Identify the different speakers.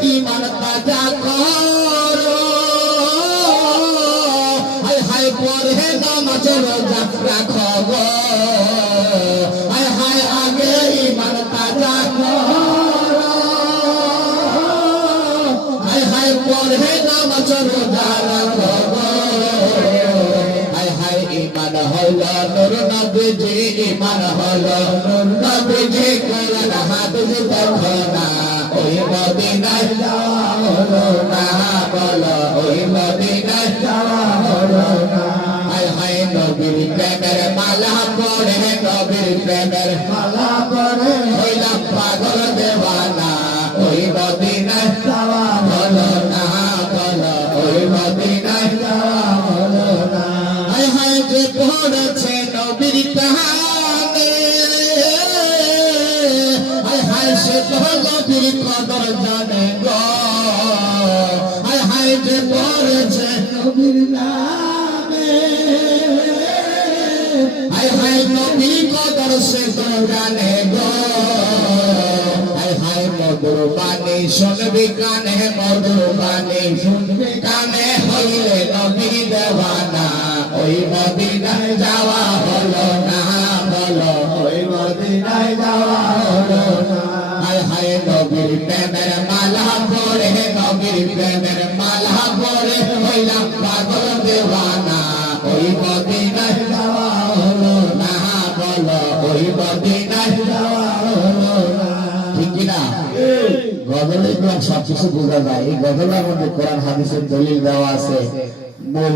Speaker 1: বিমান তাজা করো হায় হায় পরে নামাজ রোজা রাখো হায় হায় আগে ইমান তাজা করো হায় হায় পরে নামাজ রোজা রাখো হায় হায় ইমান হল নুর নবীজি ইমান হল নুর নবীজি কোরআন হাদিস দেখো না। বলো ওই মদিনায়
Speaker 2: যাওয়া হলো না।
Speaker 1: হায় হায় নবীর প্রেমের মালা পড়ে নবীর প্রেমের
Speaker 2: মালা পড়ে
Speaker 1: হইলাম পাগল দেওয়ানা। ওই মদিনায়
Speaker 2: যাওয়া
Speaker 1: হলো না, বলো। ওই মদিনায়
Speaker 2: যাওয়া হলো না।
Speaker 1: হায় হায় যে পড়েছে নবীর কাহানে হায় হায় সে তো নবীর কদর জানে গো। যে পড়েছে নবীর
Speaker 2: নামে।
Speaker 1: হায় হায় নবীর কদর সে তো জানে গো। হায় হায় মধুর বাণী শুনবি কানে, মধুর শুনবি কানে। হইলে নবী দেওয়ানা, ওই মদিনায় যাওয়া হলো না বলো
Speaker 2: ওই মদিনায় যাওয়া হলো না।
Speaker 1: হায় হায় নবীর প্রেমের মালা পরে নবীর প্রেমের হইলাম পাগল দেওয়ানা ওই মদিনায়
Speaker 2: যাওয়া হলো
Speaker 1: না বলো ওই মদিনায়
Speaker 2: যাওয়া হলো না
Speaker 1: ঠিক কিনা গজলে কোরআন সবকিছু বোঝা যায়। এই গজলের মধ্যে কোরআন হাদিসের দলিল দেওয়া আছে। মূল